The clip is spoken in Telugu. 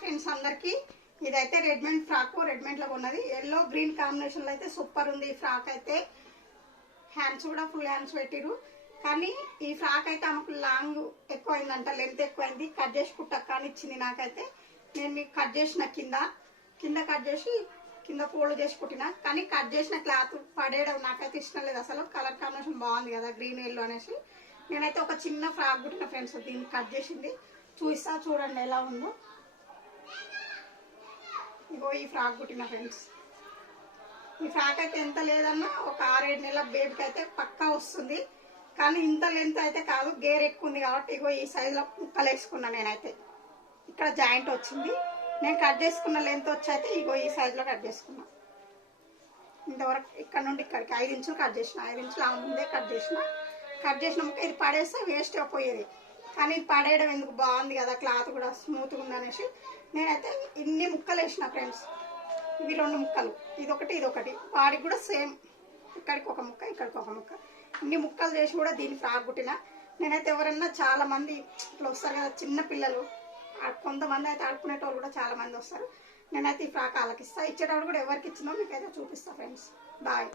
ఫ్రెండ్స్ అందరికి. ఇదైతే రెడ్మెంట్ ఫ్రాక్ రెడ్మెంట్లో ఉన్నది. ఎల్లో గ్రీన్ కాంబినేషన్లో అయితే సూపర్ ఉంది ఈ ఫ్రాక్ అయితే. హ్యాండ్స్ కూడా ఫుల్ హ్యాండ్స్ పెట్టిరు. కానీ ఈ ఫ్రాక్ అయితే ఆమెకు లాంగ్ ఎక్కువైందంట లెంత్ ఎక్కువైంది. కట్ చేసి కుట్టక్క అని ఇచ్చింది నాకైతే. నేను మీకు కట్ చేసిన కింద. కింద కట్ చేసి కింద ఫోల్డ్ చేసి కుట్టిన. కానీ కట్ చేసిన క్లాత్ పడేయడం నాకైతే ఇష్టం లేదు అసలు. కలర్ కాంబినేషన్ బాగుంది కదా గ్రీన్ ఎల్లో అనేసి. నేనైతే ఒక చిన్న ఫ్రాక్ కుట్టిన ఫ్రెండ్స్ దీన్ని కట్ చేసింది. చూస్తా చూడండి ఎలా ఉందో. ఇగో ఈ ఫ్రాక్ కుట్టిన ఫ్రెండ్స్. ఈ ఫ్రాక్ అయితే ఎంత లేదన్నా ఒక ఆరేడు నెలల బేబీకి అయితే పక్కా వస్తుంది. కానీ ఇంత లెంత్ అయితే కాదు గేర్ ఎక్కువ ఉంది కాబట్టి ఇగో ఈ సైజులో ముక్కలు వేసుకున్నా నేనైతే. ఇక్కడ జాయింట్ వచ్చింది. నేను కట్ చేసుకున్న లెంత్ వచ్చి అయితే ఇగో ఈ సైజులో కట్ చేసుకున్నా. ఇంతవరకు ఇక్కడ నుండి ఇక్కడికి ఐదు ఇంచులు కట్ చేసిన ఐదు ఇంచులు ఆ ముందే కట్ చేసిన. కట్ చేసిన ముక్క ఇది పడేస్తే వేస్ట్ అయిపోయేది కానీ ఇది పడేయడం ఎందుకు బాగుంది కదా క్లాత్ కూడా స్మూత్గా ఉంది అనేసి నేనైతే ఇన్ని ముక్కలు వేసిన ఫ్రెండ్స్. ఇవి రెండు ముక్కలు ఇదొకటి ఇదొకటి. వాడికి కూడా సేమ్. ఇక్కడికి ఒక ముక్క ఇక్కడికి ఒక ముక్క. ఇన్ని ముక్కలు చేసి కూడా దీన్ని ఫ్రాక్ కుట్టిన. నేనైతే ఎవరన్నా చాలామంది ఇట్లా వస్తారు కదా చిన్న పిల్లలు. కొంతమంది అయితే ఆడుకునేటోళ్ళు కూడా చాలామంది వస్తారు. నేనైతే ఈ ఫ్రాక్ వాళ్ళకి ఇస్తా. ఇచ్చేటప్పుడు కూడా ఎవరికి ఇచ్చినా మీకైతే చూపిస్తా ఫ్రెండ్స్. బాయ్.